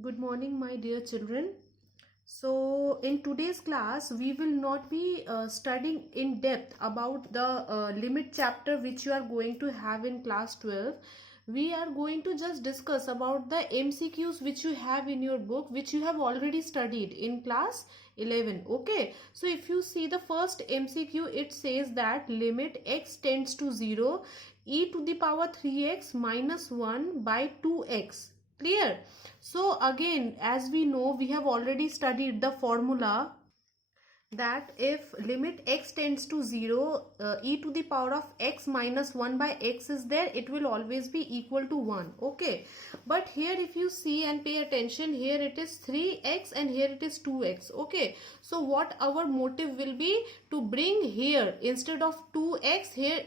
Good morning, my dear children. So, in today's class, we will not be studying in depth about the limit chapter which you are going to have in class 12. We are going to just discuss about the MCQs which you have in your book, which you have already studied in class 11. Okay, so if you see the first MCQ, it says that limit x tends to 0, e to the power 3x minus 1 by 2x. Clear? So again, as we know, we have already studied the formula that if limit x tends to 0, e to the power of x minus 1 by x is there, it will always be equal to 1. Okay, but here if you see and pay attention, here it is 3x and here it is 2x. Okay, so what our motive will be to bring here instead of 2x, here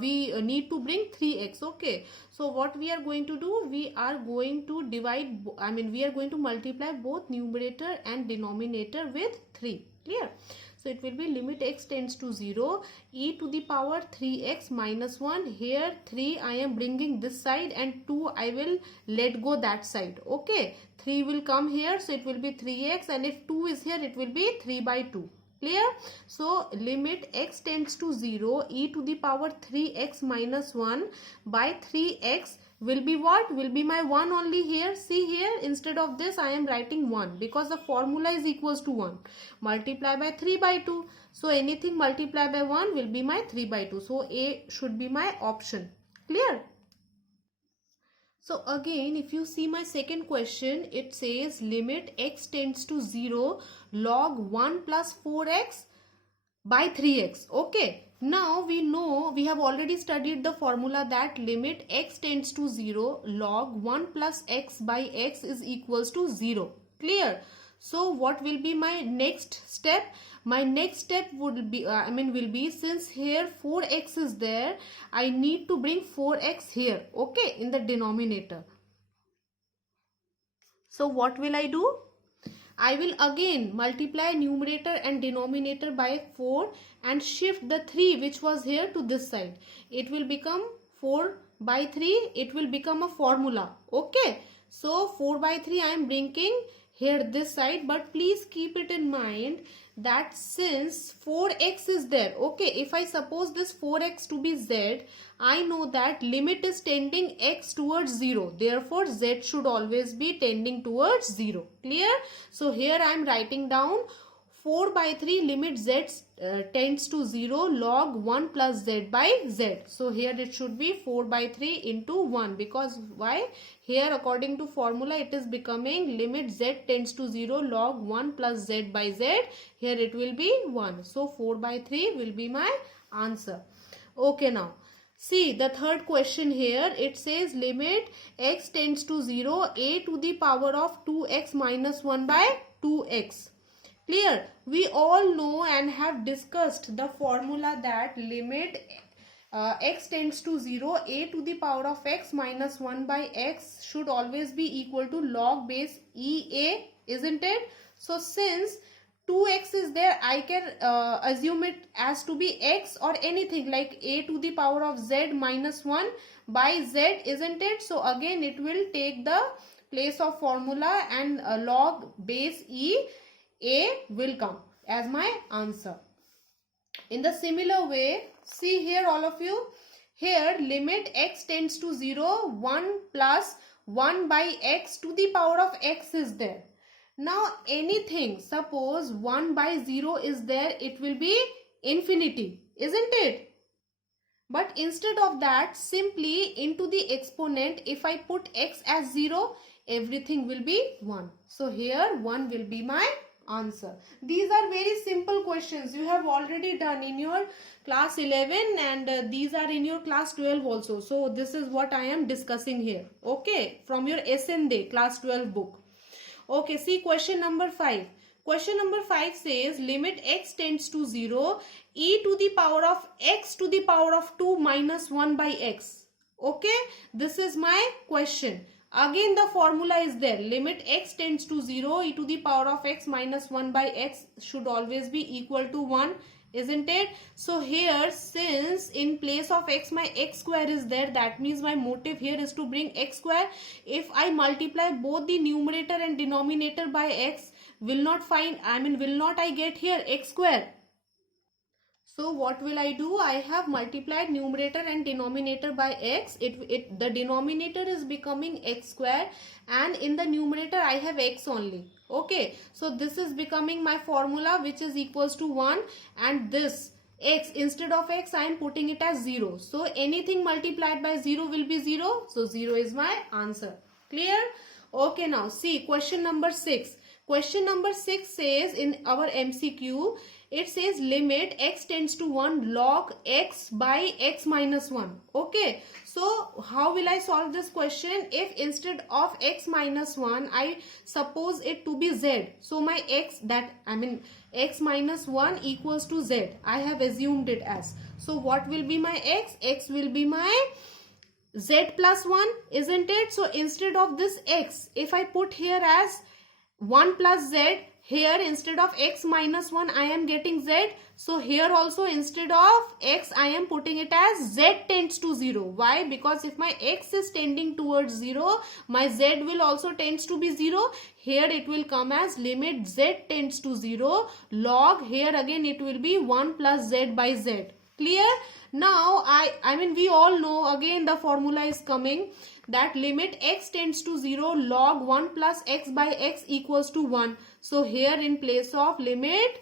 we need to bring 3x. Okay, so what we are going to do, we are going to divide, we are going to multiply both numerator and denominator with 3. Clear? So it will be limit x tends to 0, e to the power 3x minus 1. Here 3 I am bringing this side and 2 I will let go that side. Okay, 3 will come here, so it will be 3x, and if 2 is here, it will be 3 by 2. Clear? So limit x tends to 0, e to the power 3x minus 1 by 3x will be what? Will be my 1 only here. See here, instead of this I am writing 1 because the formula is equals to 1. Multiply by 3 by 2. So anything multiplied by 1 will be my 3 by 2. So A should be my option. Clear? So again, if you see my second question, it says limit x tends to 0 log 1 plus 4x by 3x. Okay, now we know, we have already studied the formula that limit x tends to 0 log 1 plus x by x is equals to 0. Clear? So what will be my next step? My next step would be, will be, since here 4x is there, I need to bring 4x here, okay, in the denominator. So what will I do? I will again multiply numerator and denominator by 4 and shift the 3 which was here to this side. It will become 4 by 3. It will become a formula. Okay. So 4 by 3 I am bringing here this side, but please keep it in mind that since 4x is there, okay, if I suppose this 4x to be z, I know that limit is tending x towards 0, therefore z should always be tending towards 0. Clear? So here I am writing down 4 by 3 limit z tends to 0 log 1 plus z by z. So here it should be 4 by 3 into 1, because why? Here according to formula it is becoming limit z tends to 0 log 1 plus z by z. Here it will be 1. So 4 by 3 will be my answer. Okay, now see the third question here. It says limit x tends to 0 a to the power of 2x minus 1 by 2x. Clear? We all know and have discussed the formula that limit x tends to 0, a to the power of x minus 1 by x should always be equal to log base EA, isn't it? So since 2x is there, I can assume it as to be x or anything like a to the power of z minus 1 by z, isn't it? So again it will take the place of formula and log base E, a will come as my answer. In the similar way, see here all of you, here limit x tends to 0, 1 plus 1 by x to the power of x is there. Now anything, suppose 1 by 0 is there, it will be infinity, isn't it? But instead of that, simply into the exponent, if I put x as 0, everything will be 1. So here 1 will be my answer. These are very simple questions you have already done in your class 11, and these are in your class 12 also. So this is what I am discussing here, okay, from your SND class 12 book. Okay, see question number 5. Question number 5 says limit x tends to 0 e to the power of x to the power of 2 minus 1 by x. Okay, this is my question. Again the formula is there, limit x tends to 0, e to the power of x minus 1 by x should always be equal to 1, isn't it? So here, since in place of x my x square is there, that means my motive here is to bring x square. If I multiply both the numerator and denominator by x, will not I get here x square? So what will I do? I have multiplied numerator and denominator by x. The denominator is becoming x square, and in the numerator I have x only. Okay, so this is becoming my formula, which is equals to 1, and this x, instead of x I am putting it as 0. So anything multiplied by 0 will be 0. So 0 is my answer. Clear? Okay, now see question number 6. Question number 6 says in our MCQ, it says limit x tends to 1 log x by x minus 1. Okay, so how will I solve this question? If instead of x minus 1 I suppose it to be z, so my x x minus 1 equals to z, I have assumed it as. So what will be my x? X will be my z plus 1, isn't it? So instead of this x, if I put here as 1 plus z, here instead of x minus 1 I am getting z. So here also instead of x I am putting it as z tends to 0. Why? Because if my x is tending towards 0, my z will also tends to be 0. Here it will come as limit z tends to 0 log, here again it will be 1 plus z by z. Clear? Now we all know, again the formula is coming, that limit x tends to 0 log 1 plus x by x equals to 1. So here in place of limit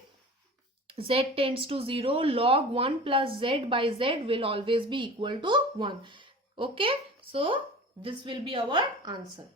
z tends to 0 log 1 plus z by z will always be equal to 1. Okay, so this will be our answer.